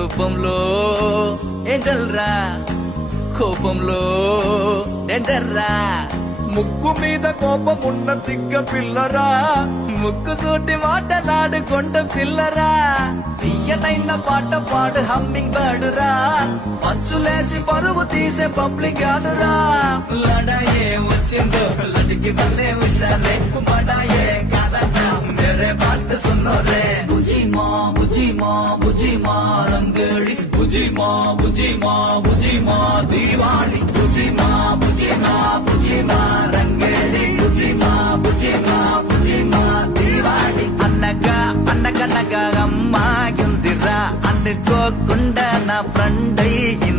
రూపంలో ఏంజల్ రా, కోపంలో డేంజర్ రా. ముక్కు మీద కోపమున్న తిగ్గ పిల్లరా, ముక్కు సూటి మాటలాడుకొండ పిల్లరా. తీయనైన పాట పాడు హమ్మింగ్ బర్డురా, పంచులేసి పరువు తీసే పబ్లిక్ ఆడురా. లడాయే వచ్చిందో లడికి వల్లే ఉషారే, మడాయే కాదన్నా మేరే బాత్ సున్నో రే. బుజి మా బుజి మా బుజి మా రంగేళి, బుజి మా బుజి మా బుజి మా దీవాళి. బుజి మా బుజి మా బుజి మా రంగేళి, బుజి మా బుజి మా బుజి మా దీవాళి. అన్నగా అన్నగనగా అమ్మాయుందిరా, అనుకోకుండా నా ఫ్రెండ్ అయ్యింది.